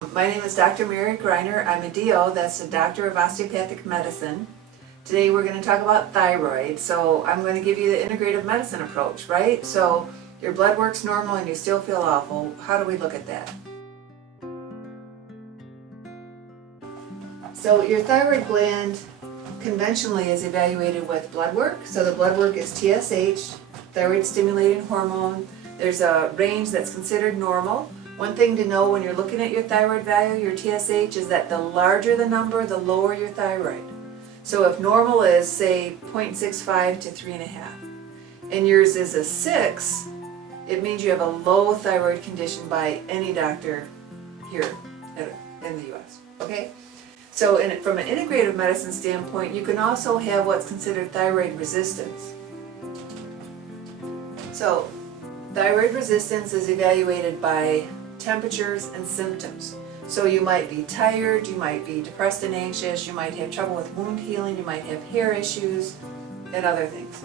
My name is Dr. Mary Greiner. I'm a DO, that's a Doctor of Osteopathic Medicine. Today we're going to talk about thyroid. So I'm going to give you the integrative medicine approach, right? So your blood work's normal and you still feel awful. How do we look at that? So your thyroid gland conventionally is evaluated with blood work. So the blood work is TSH, thyroid stimulating hormone. There's a range that's considered normal. One thing to know when you're looking at your thyroid value, your TSH, is that the larger the number, the lower your thyroid. So if normal is, say, 0.65 to 3.5, and yours is a 6, it means you have a low thyroid condition by any doctor here in the US, okay? So from an integrative medicine standpoint, you can also have what's considered thyroid resistance. So thyroid resistance is evaluated by temperatures and symptoms. So you might be tired, you might be depressed and anxious, you might have trouble with wound healing, you might have hair issues, and other things.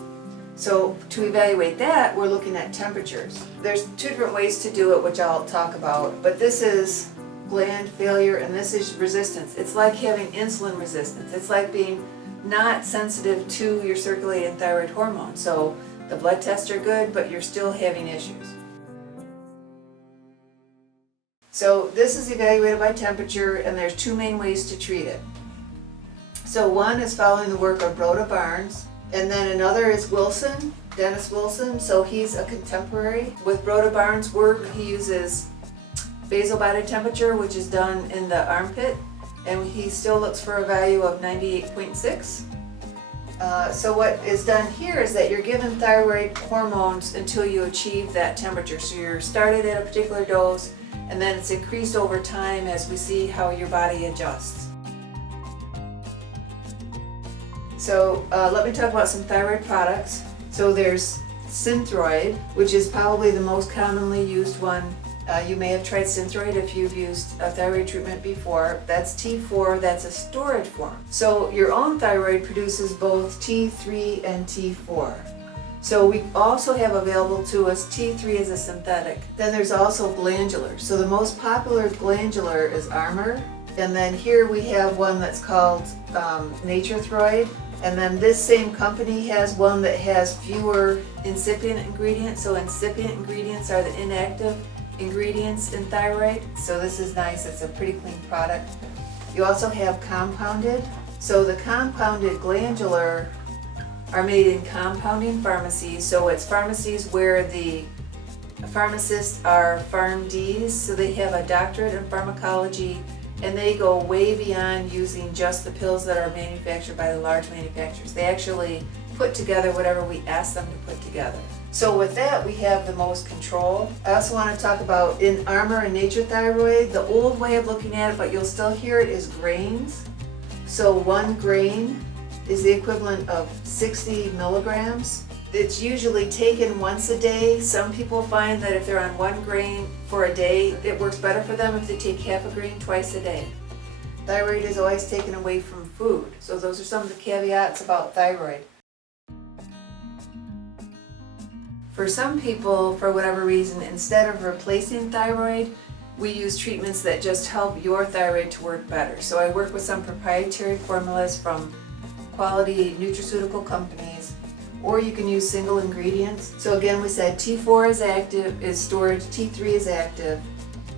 So to evaluate that, we're looking at temperatures. There's two different ways to do it, which I'll talk about, but this is gland failure and this is resistance. It's like having insulin resistance. It's like being not sensitive to your circulating thyroid hormone. So the blood tests are good, but you're still having issues. So this is evaluated by temperature, and there's two main ways to treat it. So one is following the work of Rhoda Barnes, and then another is Wilson, Dennis Wilson. So he's a contemporary. With Rhoda Barnes' work, he uses basal body temperature, which is done in the armpit, and he still looks for a value of 98.6. So what is done here is that you're given thyroid hormones until you achieve that temperature. So you're started at a particular dose, and then it's increased over time as we see how your body adjusts. So let me talk about some thyroid products. So there's Thyroid, which is probably the most commonly used one. You may have tried Thyroid if you've used a thyroid treatment before. That's T4, that's a storage form. So your own thyroid produces both T3 and T4. So we also have available to us T3 as a synthetic. Then there's also glandular. So the most popular glandular is Armour. And then here we have one that's called Thyroid. And then this same company has one that has fewer incipient ingredients. So incipient ingredients are the inactive ingredients in thyroid. So this is nice, it's a pretty clean product. You also have compounded. So the compounded glandular are made in compounding pharmacies. So it's pharmacies where the pharmacists are PharmDs, so they have a doctorate in pharmacology, and they go way beyond using just the pills that are manufactured by the large manufacturers. They actually put together whatever we ask them to put together. So with that, we have the most control. I also want to talk about in Armour and Nature Thyroid, the old way of looking at it, but you'll still hear it, is grains. So 1 grain is the equivalent of 60 milligrams. It's usually taken once a day. Some people find that if they're on 1 grain for a day, it works better for them if they take half a grain twice a day. Thyroid is always taken away from food. So those are some of the caveats about thyroid. For some people, for whatever reason, instead of replacing thyroid, we use treatments that just help your thyroid to work better. So I work with some proprietary formulas from quality nutraceutical companies, or you can use single ingredients. So again, we said T4 is storage, T3 is active.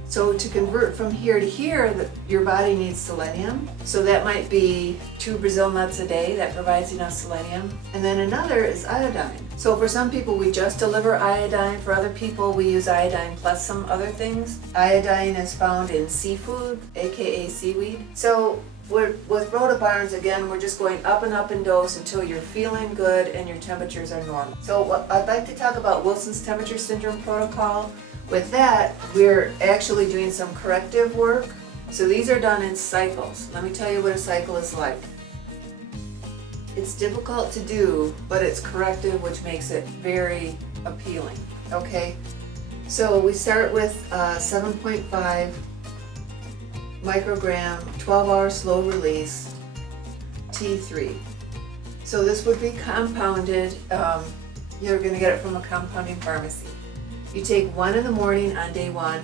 So to convert from here to here, your body needs selenium. So that might be 2 Brazil nuts a day, that provides enough selenium. And then another is iodine. So for some people, we just deliver iodine. For other people, we use iodine plus some other things. Iodine is found in seafood, aka seaweed. So with Rhoda Barnes, again, we're just going up and up in dose until you're feeling good and your temperatures are normal. So I'd like to talk about Wilson's temperature syndrome protocol. With that, we're actually doing some corrective work. So these are done in cycles. Let me tell you what a cycle is like. It's difficult to do, but it's corrective, which makes it very appealing. Okay, so we start with 7.5 microgram, 12-hour slow release, T3. So this would be compounded. You're going to get it from a compounding pharmacy. You take 1 in the morning on day 1,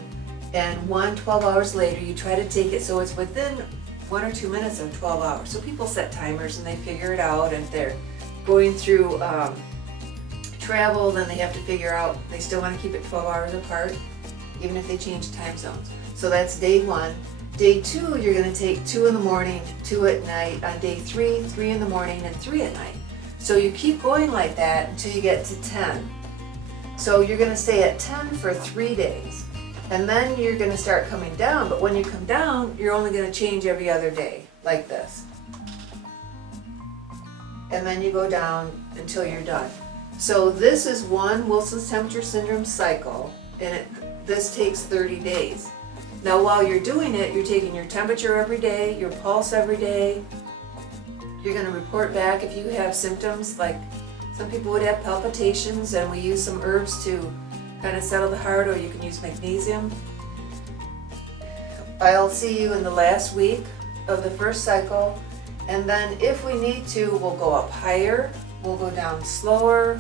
and 12 hours later, you try to take it so it's within 1 or 2 minutes of 12 hours. So people set timers and they figure it out, and if they're going through travel, then they have to figure out, they still want to keep it 12 hours apart, even if they change time zones. So that's day 1. Day 2, you're going to take 2 in the morning, 2 at night. On day 3, 3 in the morning and 3 at night. So you keep going like that until you get to 10. So you're going to stay at 10 for 3 days. And then you're going to start coming down, but when you come down, you're only going to change every other day, like this. And then you go down until you're done. So this is one Wilson's temperature syndrome cycle, and this takes 30 days. Now while you're doing it, you're taking your temperature every day, your pulse every day. You're going to report back if you have symptoms, like some people would have palpitations, and we use some herbs to kind of settle the heart, or you can use magnesium. I'll see you in the last week of the first cycle, and then if we need to, we'll go up higher, we'll go down slower,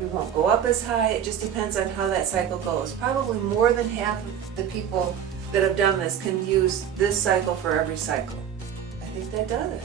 we won't go up as high. It just depends on how that cycle goes. Probably more than half of the people that have done this can use this cycle for every cycle. I think that does it.